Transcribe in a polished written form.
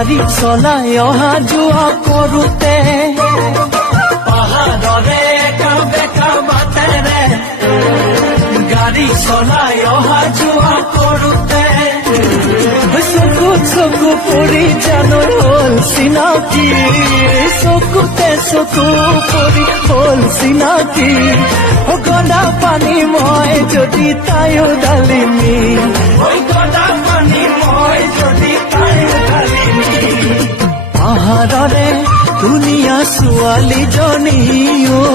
গাড়ী চলাই অহা যোৱা কৰোঁতে পাহাৰৰে একা বেকা বাটেৰে গাড়ী চলাই অহা যোৱা কৰোঁতে চকুত চকু পৰি জানো হ'ল চিনাকি চকুতে চকু পৰি হ'ল চিনাকি গদা পানী মই যদি তায়ো ডালিমি গদা পানী মই যদি তায়ো ডালিমি পাহাৰৰে ধুনীয়া ছোৱালীজনী ঐ